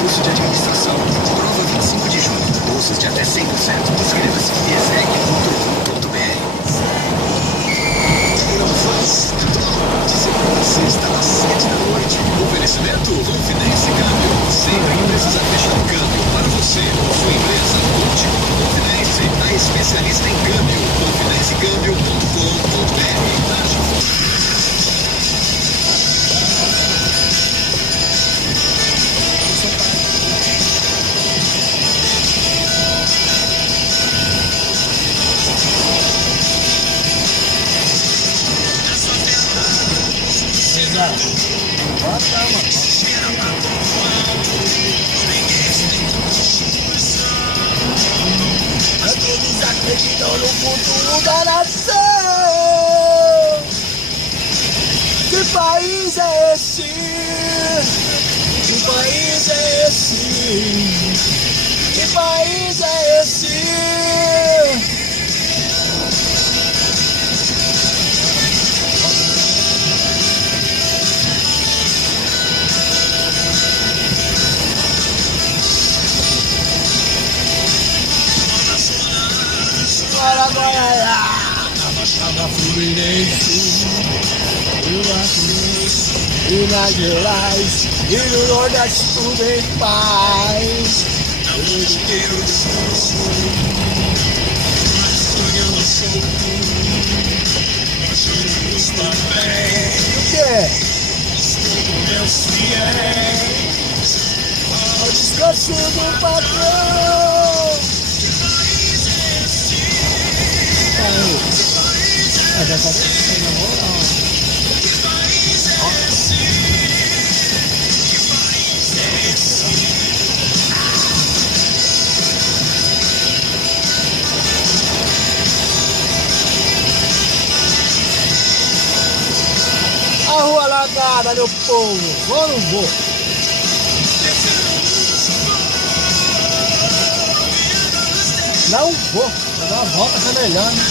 Curso de administração. Prova 25 de junho. Bolsas de até 100%. Inscreva-se. eseg.com.br. Inovações de segunda a sexta, às 7 da noite. Oferecimento Confidência Câmbio. Sempre precisar fechar o câmbio para você ou sua empresa. Conte com a Confidência, a especialista em câmbio. Confidenciacâmbio.com.br. Todos acreditam no futuro da nação. Que país é esse? Que país é esse? Que país é esse? Baixada Fluminense, Minas Gerais e no Nordeste tudo em paz. O que? Meus fiéis, ao descanso do patrão. Já tá sem namoro. A rua largada, meu povo. Vou ou não vou? Não vou. Vou dar uma volta que é melhor, né?